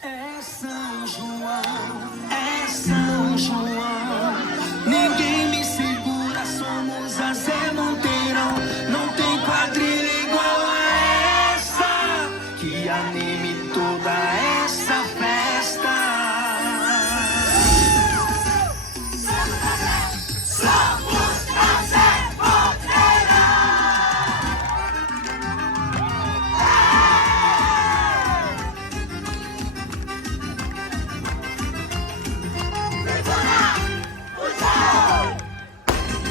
É São João, é São João. Ninguém me segura, somos a Zé Monteirão. Não tem quadrilha igual a essa, que anime toda essa festa. Somos a Zé Monteirão.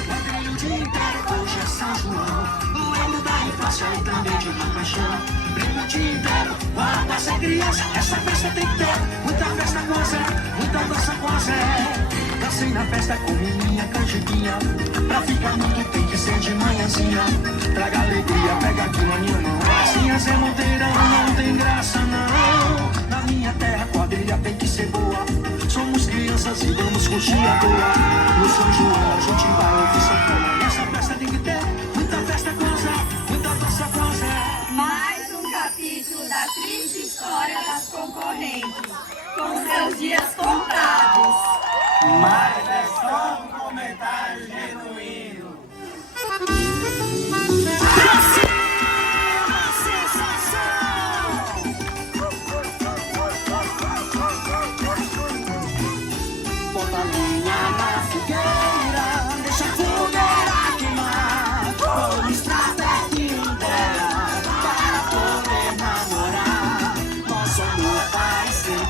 Quadrilha o dia inteiro, hoje é São João. Lembro da infância e também de uma paixão. Brinco o dia inteiro, guarda ser criança. Essa festa tem que ter muita festa com a Zé, muita dança com a Zé. Dancei na festa com minha canjiquinha. Pra ficar muito tem que ser de manhãzinha. Traga alegria, pega aqui na minha mão. Assim a Zé Monteirão não tem graça não. Na minha terra quadrilha tem que ser boa. Somos crianças e vamos curtir à toa. No São João a gente vai ouvir sanfona. Nessa festa tem que ter muita festa com a Zé, muita dança com a Zé. Mais um capítulo da triste história das concorrentes, com seus dias contados. Mas é só um comentário genuíno. Bota lenha na fogueira, deixa a fogueira queimar. Vou estar pertinho dela para poder namorar. Nosso amor vai ser